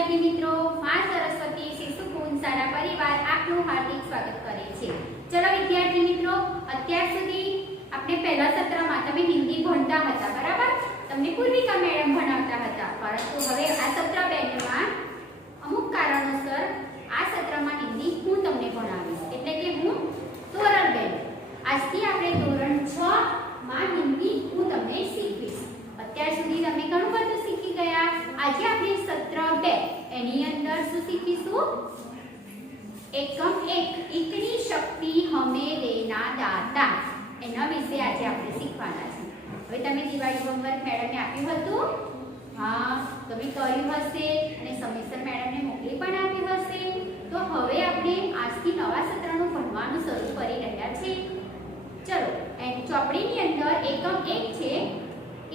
विद्यार्थी मित्रों, मां सरस्वती शिशुकुंज शाळा परिवार आपનું हार्दिक स्वागत करे छे। चलो विद्यार्थी मित्रों, અત્યાર સુધી આપણે પહેલા સત્રમાં તમે હિન્દી ભણતા હતા, બરાબર? તમને પૂર્વિકા મેડમ ભણાવતા હતા, પરંતુ હવે આ સત્ર 2 માં અમુક કારણોસર આ સત્રમાં હિન્દી હું તમને ભણાવીશ, એટલે કે હું ધોરણ 2 આજથી આપણે ધોરણ 6 માં હિન્દી હું તમને શીખવીશ। અત્યાર સુધી તમે ઘણું બધું શીખી ગયા। આજે આપણે સત્ર 2 એની અંદર શું શીખીશું? એકમ 1 इतनी शक्ति हमें देना दाता એના વિશે આજે આપણે શીખવાના છે। હવે તમે દિવાળી હોમવર્ક મેડમે આપ્યું હતું, હા તમે કર્યું હશે અને સમયસર મેડમને મોકલી પણ આપી હશે। તો હવે આપણે આજથી નવા સત્રનું ભણવાનું શરૂ કરી રહ્યા છીએ। ચલો ચોપડીની અંદર એકમ 1 છે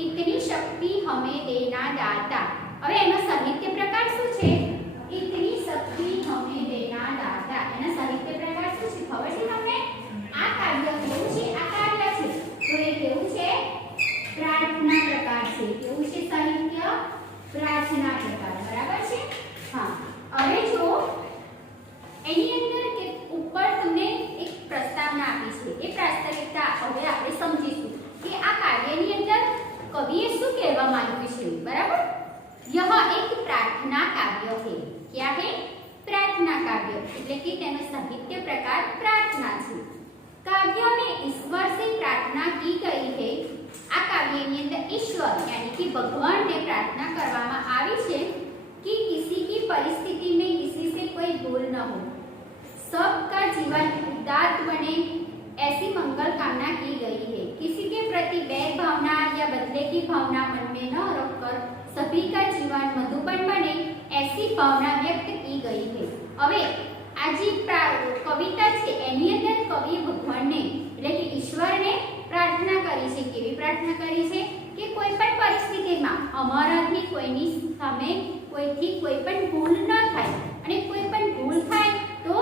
इतनी शक्ति हमें देना दाता। હવે એનો સાહિત્ય પ્રકાર શું છે? इतनी शक्ति हमें देना दाता એનો સાહિત્ય પ્રકાર શું છે ખબર છે તમને? આ કાવ્ય કેવું છે? આ કાવ્ય છે તો એ કેવું છે? પ્રાર્થના પ્રકાર છે। કેવું છે સાહિત્ય? પ્રાર્થના પ્રકાર, બરાબર છે? હા, હવે જો એની અંદર કે ઉપર તમને એક પ્રસ્તાવના આપી છે, એ પ્રાસ્તાવિકતા હવે આપણે સમજીશું કે આ કાવ્યની અંદર कविए शू कहवा मांग्यु छे, बराबर? यह एक प्रार्थना काव्य है। क्या है? प्रार्थना काव्य, એટલે કે તેનો સાહિત્ય પ્રકાર પ્રાર્થના છે। काव्य में ईश्वर से प्रार्थना की गई है। आ काव्यની અંદર ईश्वर यानी कि भगवान ने प्रार्थना કરવામાં આવી છે कि किसी की परिस्थिति में किसी से कोई भूल न हो, सबका जीवन उदात्त बने, ऐसी मंगल कामना की गई है। किसी के प्रति बैर भावना या बदले की भावना मन में न रखकर सभी का जीवन मधुबन बने, ऐसी भावना व्यक्त की गई है। હવે આ જે કવિતા છે એની અંદર કવિએ ભગવાનને એટલે કે ઈશ્વરને પ્રાર્થના કરી છે। કેવી પ્રાર્થના કરી છે? કે કોઈ પણ પરિસ્થિતિમાં અમારાથી કોઈની સામે કોઈથી કોઈ પણ ભૂલ ન થાય, અને કોઈ પણ ભૂલ થાય તો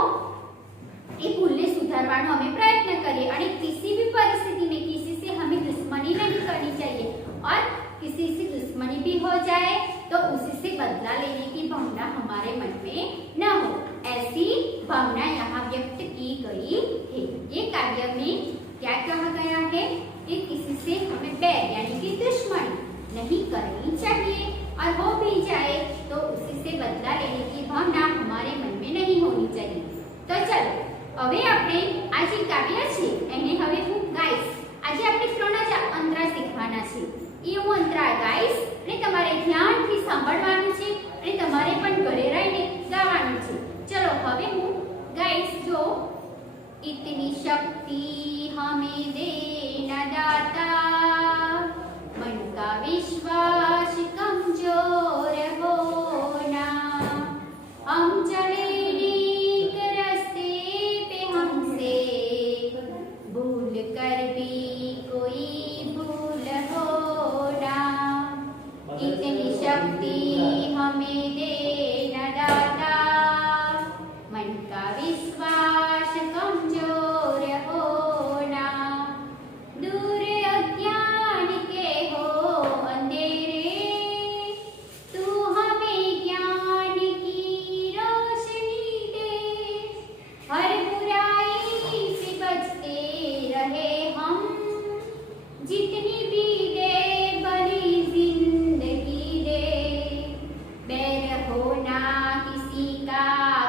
ये भूलने सुधारवानो हमें प्रयत्न करें, और किसी भी परिस्थिति में किसी से हमें दुश्मनी नहीं करनी चाहिए, और किसी से दुश्मनी भी हो जाए तो उसी से बदला लेने की भावना हमारे मन में न हो, ऐसी भावना यहाँ व्यक्त की गई है। ये काव्य में क्या कहा गया है कि किसी से हमें बैर यानी कि दुश्मनी नहीं करनी चाहिए, और हो भी जाए तो उसी से बदला लेने की भावना हमारे मन में नहीं होनी चाहिए। तो चलो હવે આપણે આ જે કાવ્ય છે એને હવે હું ગાઈશ। આજે આપણે 3 જ અંતરા શીખવાના છે। એ હું અંતરા ગાઈશ અને તમારે ધ્યાનથી સાંભળવાનું છે અને તમારે પણ ઘરે રહીને ગાવાનું છે। ચલો હવે હું ગાઈશ। જો इतनी शक्ति हमें देना दाता, मन का विश्वास कमजोर होना, हम चले भूल कर भी कोई भूल होना, इतनी शक्ति हमें देना दाता, मन का विश्वास कमजोर होना, दूर अज्ञान के हो अंधेरे, तू हमें ज्ञान की रोशनी दे, हर बुराई से बचते रहे हम, जितनी भी दे बड़ी जिंदगी दे, बैर होना किसी का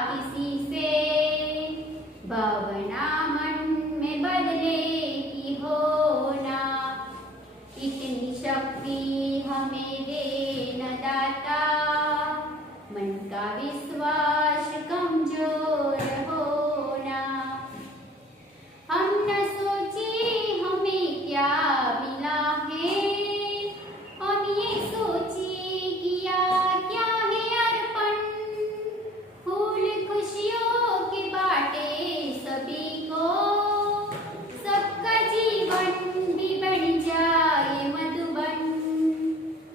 किसी से, भावना मन में बदले की होना, इतनी शक्ति हमें देना दाता, मन का विश्वास कमजोर होना, हम न सोचे हमें क्या मिला है, हम ये सोचे किया क्या है अर्पण, फूल खुशियों के बाटे सभी को, सबका जीवन भी बन जाए मधुबन,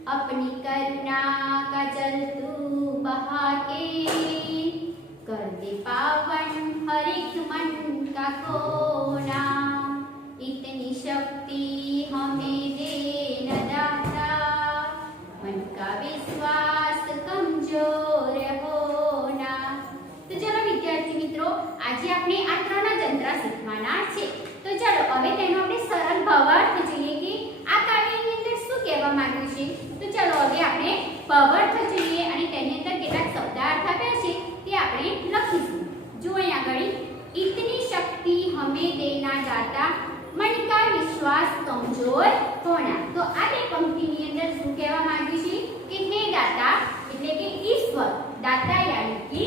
अपनी करुणा का जल तू बहा के, कर दे पावन हर एक मन का कोना, इतनी शक्ति हमें देना दाता, मन का विश्वास कमजोर ईश्वर, दाता यानी कि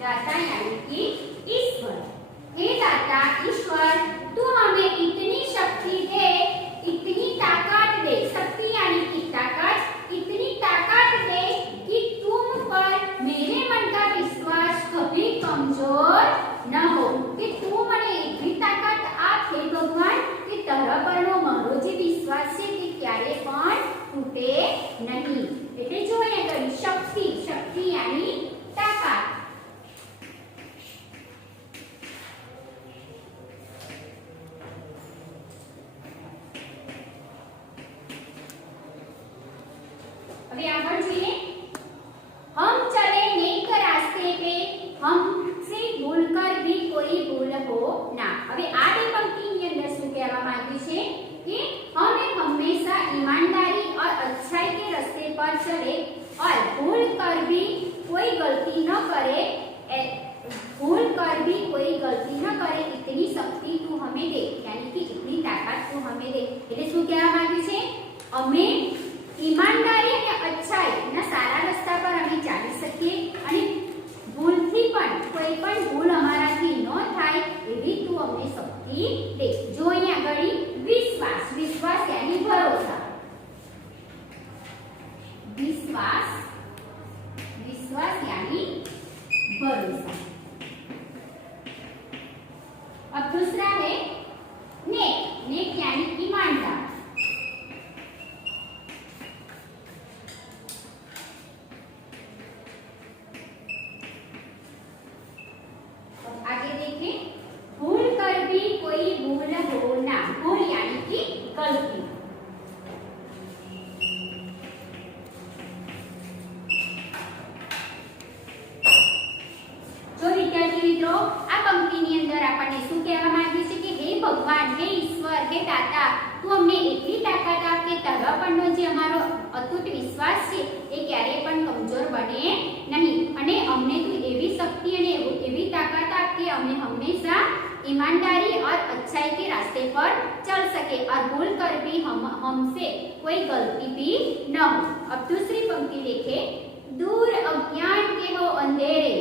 दाता यानी कि ईश्वर। हे दाता ईश्वर, तू हमें इतनी शक्ति दे, इतनी ताकत दे, शक्ति यानी कि ताकत, इतनी ताकत दे कि तुम पर मेरे मन का विश्वास कभी कमजोर न हो, कि तू મને એટલી તાકાત આપ હે ભગવાન કે તારા પરનો મારો જે વિશ્વાસ છે તે ક્યારે પણ તૂટે નહીં। એટલે જો અહીંયા કહ્યું શક્તિ, શક્તિ यानी તાકાત। अभी आगे જોઈએ हम चले नेक रास्ते पे, हमसे भूलकर भी कोई भूल हो ना। अभी आ બે पंक्तिની અંદર શું કહેવા માંગ્યું છે कि हमें हमेशा ईमानदारी और अच्छाई के रास्ते पर चले और भूल कर भी कोई गलती न करे, भूल कर भी कोई गलती न करे, इतनी शक्ति तू हमें दे, यानी कि इतनी ताकत तू हमें दे। એટલે શું કહેવા માંગ્યું છે? અમે ईमानदारी અને अच्छाई ના સારા રસ્તા પર અમે ચાલી શકીએ અને ભૂલથી પણ કોઈ પણ ભૂલ અમારાથી ન થાય એવી તું અમને શક્તિ દે। જો અહીંયા આગળ વિશ્વાસ, વિશ્વાસ यानी ભરોસા, विश्वास, विश्वास यानी भरोसा। अब दूसरा है नेक, नेक यानी ईमानदार। आगे देखें, भूल कर भी कोई भूल हो ना, भूल यानी कि गलती। जो विद्यार्थी मित्रों आ पंक्तिनी अंदर આપણને શું કહેવા માંગે છે કે હે ભગવાન, હે ઈશ્વર, હે દાતા, તું અમને એટલી તાકાત આપ કે તારા પરનો જે અમારો અતૂટ વિશ્વાસ છે એ ક્યારેય પણ કમજોર બને નહીં અને અમને તું એવી શક્તિ અને એવી તાકાત આપ કે અમે હંમેશા ईमानदारी और अच्छाई के रास्ते पर चल सके और भूल कर भी हमसे कोई गलती भी न हो। अब दूसरी पंक्ति देखें, दूर अज्ञान के हो अंधेरे,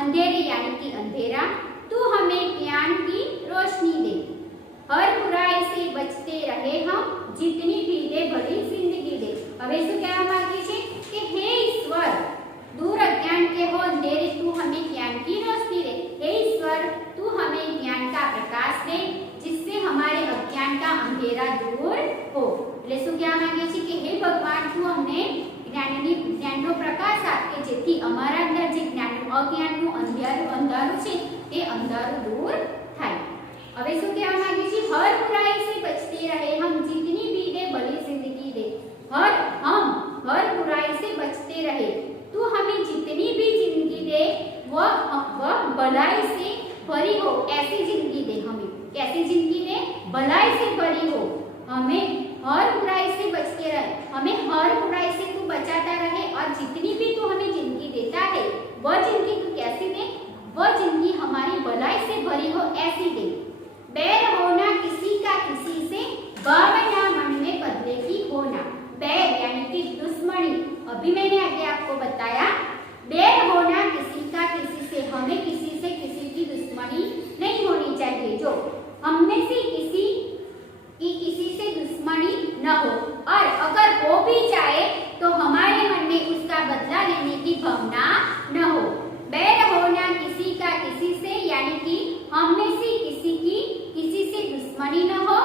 अंधेरे यानी कि अंधेरा, तू हमें ज्ञान की रोशनी दे, हर बुराई से बचते रहे हम, जितनी भी दे भली जिंदगी दे। હવે શું કહેવા માંગે છે કે હે ઈશ્વર, दूर अज्ञान के हो अंधेरे, तू हमें ज्ञान की रोशनी दे। हे ईश्वर, तू हमें ज्ञान का प्रकाश दे जिससे हमारे अज्ञान का अंधेरा दूर हो। એટલે શું કહેવા માંગે છે કે હે ભગવાન, તું અમને જ્ઞાનનો પ્રકાશ આપ કે જેથી અમારા અંદર જે અજ્ઞાનનું અંધારું છે તે અંધારું દૂર થાય। હવે શું કહેવા માંગે છે? હર बुराई से बचते रहे हम, जितनी भी दे भली जिंदगी दे। हर बुराई से बचते रहे, तू हमें जितनी भी जिंदगी दे वह भलाई से भरी हो, ऐसी जिंदगी दे हमें। कैसी जिंदगी दे? भलाई से भरी हो। हमें हर बुराई से बचते रहे, हमें हर बुराई से तू बचाता रहे और जितनी भी तू हमें जिंदगी देता है वह जिंदगी तू कैसी दे? वह जिंदगी हमारी भलाई से भरी हो, ऐसी दे। बैर होना किसी का किसी से, भावना मन में बदले की होना। बैर यानी कि दुश्मनी, अभी मैंने आगे आपको बताया। बैर होना किसी का किसी से, हमें किसी से किसी की दुश्मनी नहीं होनी चाहिए। जो हम में से किसी की किसी से दुश्मनी न हो, और अगर हो भी जाए तो हमारे मन में उसका बदला लेने की भावना न हो। बैर होना किसी का किसी से यानी कि हम में से किसी की किसी से दुश्मनी न हो,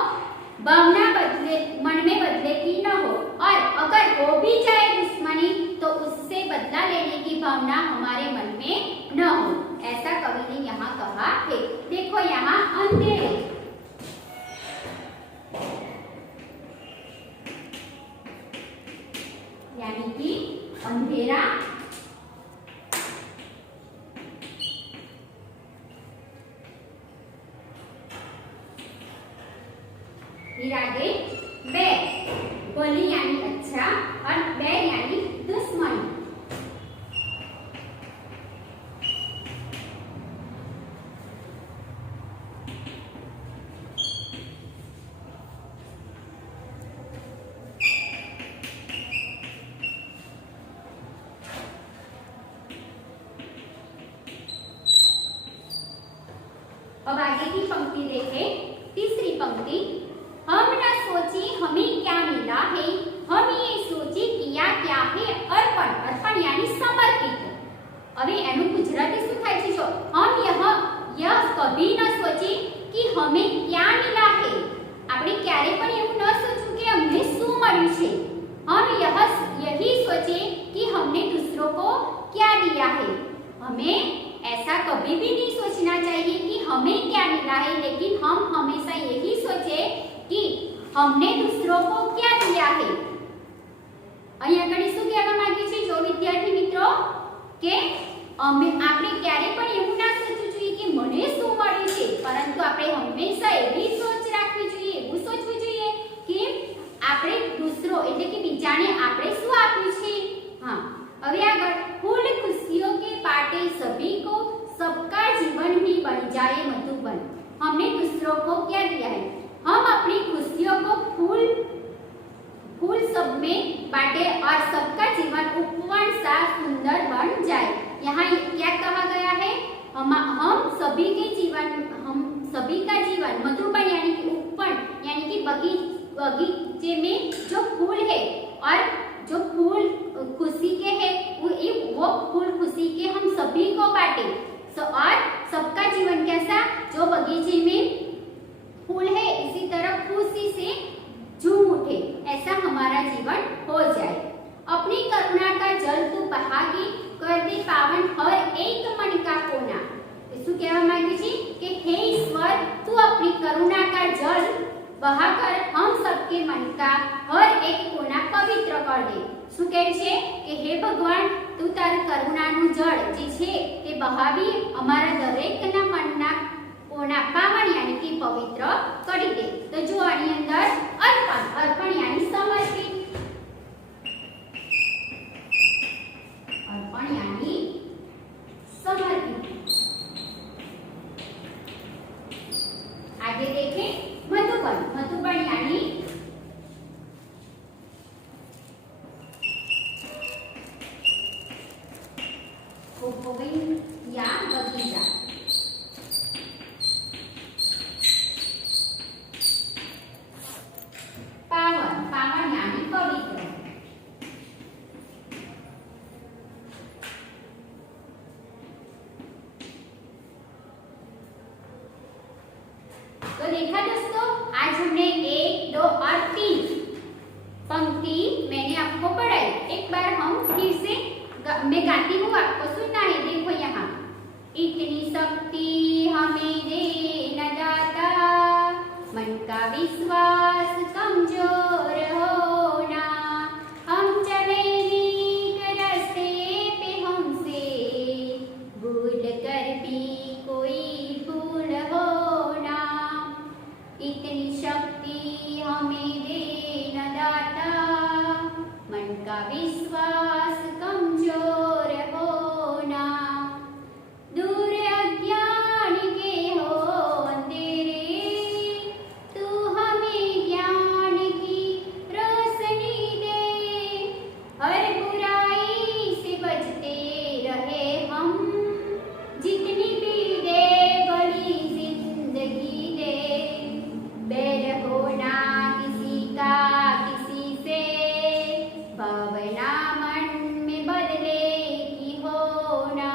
भावना मन में बदले की न हो, और अगर हो भी जाए दुश्मनी तो उससे बदला लेने की भावना हमारे मन में न हो। ऐसा कवि ने यहाँ कहा है। देखो यहाँ अंधेरे, यानी कि अंधेरा, फिर आगे बैर, भली यानी अच्छा और बैर यानी दुश्मन। अब आगे की पंक्ति देखें, तीसरी पंक्ति, हम न सोचे हमें क्या मिला है, हम ये सोचे किया क्या है अर्पण, अर्पण यानी समर्पित। अभी एनु गुजराती શું થાય છે જો हम यह कभी न सोचे कि हमें क्या मिला है, આપણે ક્યારે પણ એવું ન સોચવું કે અમને શું મળ્યું છે। हम यही सोचे कि हमने दूसरों को क्या दिया है। हमें ऐसा कभी भी नहीं सोचना चाहिए कि हमें क्या मिला है, लेकिन हम हमेशा यही सोचे कि हमने दूसरों को क्या दिया है। અહીંયા કડી શું કહેવા માંગે છે જો વિદ્યાર્થી મિત્રો કે આપણે ક્યારે પણ એવું ના સોચવું જોઈએ કે મને શું મળ્યું છે, પરંતુ આપણે હંમેશા એવી સોચ રાખવી જોઈએ, એવું સોચવું જોઈએ કે આપણે दूसरो એટલે કે બીજાને આપણે શું આપ્યું છે। હા, હવે આગળ, फूल खुशियों के बाटे सभी को, सबका जीवन भी बन जाए मधुबन। हमने दूसरों को क्या दिया है, हम अपनी खुशियों को फूल सब में बांटे और सबका जीवन उपवन सा सुंदर बन जाए। यहाँ क्या कहा गया है, हम सभी के जीवन, हम सभी का जीवन मधुबन यानी कि उपवन यानी कि बगीचे में जो फूल है और जो फूल खुशी के है वो फूल खुशी के हम सभी को बांटे। और सबका जीवन कैसा, जो बगीचे में फूल है इसी तरह खुशी से झूम उठे, ऐसा हमारा जीवन हो जाए। अपनी करुणा का जल तू बहागी, कर दे पावन हर एक मन का कोना। इसको कहवा मांगे छी कि हे ईश्वर, तू अपनी करुणा का जल बहाकर हम सबके मन का हर एक कोना पवित्र कर दे। શું કહે છે કે હે ભગવાન, તું તાર કરુણાનું જળ જે છે તે બહાવી અમારા દરેકના મનના કોના પાવન यानी कि पवित्र કરી દે। તો જો આની અંદર અર્પણ, અર્પણ यानी સમર્પિત, અર્પણ यानी समर्पित। आगे देखें, मधुबन, मधुबन यानी या बगीचा। पावन, पावन यानी पवित्र। तो देखा दोस्तों, आज हमने 1, 2 और 3 पंक्ति मैंने आपको पढ़ाई। एक बार हम फिर से मैं गाती हूँ, आपको सुनना है। देखो यहाँ, इतनी शक्ति हमें दे न दाता, मन का विश्वास कमजोर होना, हम चले नेक रास्ते पे हमसे भूल कर भी कोई भूल होना। इतनी शक्ति हमें दे न दाता, मन का विश्वास कमजोर होना, दूर अज्ञान के हो अंधेरे, तू हमें ज्ञान की रोशनी दे, हर बुराई से बचते रहे हम, जितनी भी दे भली जिंदगी दे, बैर होना किसी का किसी से, भावना मन में बदले की होना,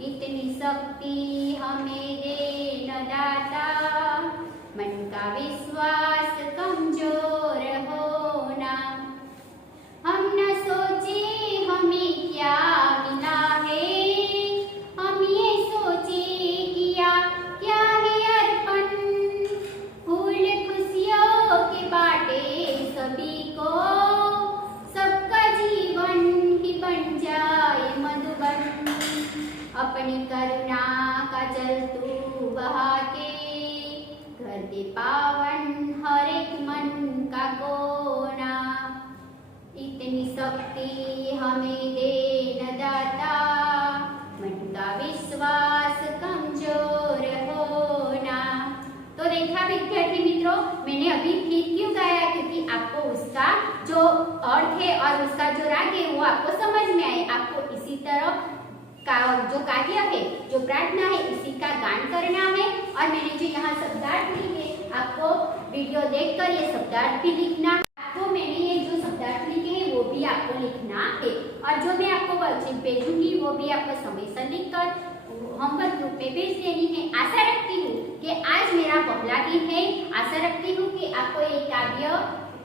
इतनी शक्ति हमें दे न दाता, मन का विश्वास कमजोर होना। हम न सोचे हमें क्या मिला है, हम ये सोचे किया क्या है अर्पण, फूल खुशियों के बाटे सभी को, सबका जीवन ही बन जाए मधुबन। अपनी करुणा का जल तू बहा के, कर दे पावन हर एक मन का कोना। इतनी शक्ति हमें दे न दाता, मन का विश्वास कमजोर होना। तो देखा विद्यार्थी मित्रों, मैंने अभी फिर क्यों गाया, क्योंकि आपको उसका जो अर्थ है और उसका जो राग है वो आपको समझ में आए। आपको इसी तरह का जो काव्य है, जो प्रार्थना है, इसी का गान करना है। और मैंने जो यहाँ शब्दार्थ लिखे, आपको वीडियो देखकर ये शब्दार्थ भी लिखना है। तो मैंने ये जो शब्दार्थ लिखे हैं वो भी आपको लिखना है। और जो मैं आपको वर्कशीट भेजूंगी वो भी आपको समय से लिखकर होमवर्क ग्रुप में भेज देनी है। आशा रखती हूँ कि आज मेरा पहला दिन है। आशा रखती हूँ कि आपको ये काव्य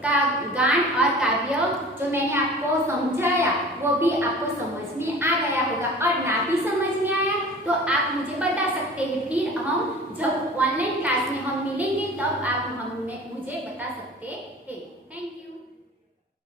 का गान और काव्य जो मैंने आपको समझाया वो भी आपको समझ में आ गया होगा। और ना भी समझ में आया तो आप मुझे बता सकते हैं। फिर हम जब ऑनलाइन क्लास में हम मिलेंगे तब आप मुझे बता सकते हैं।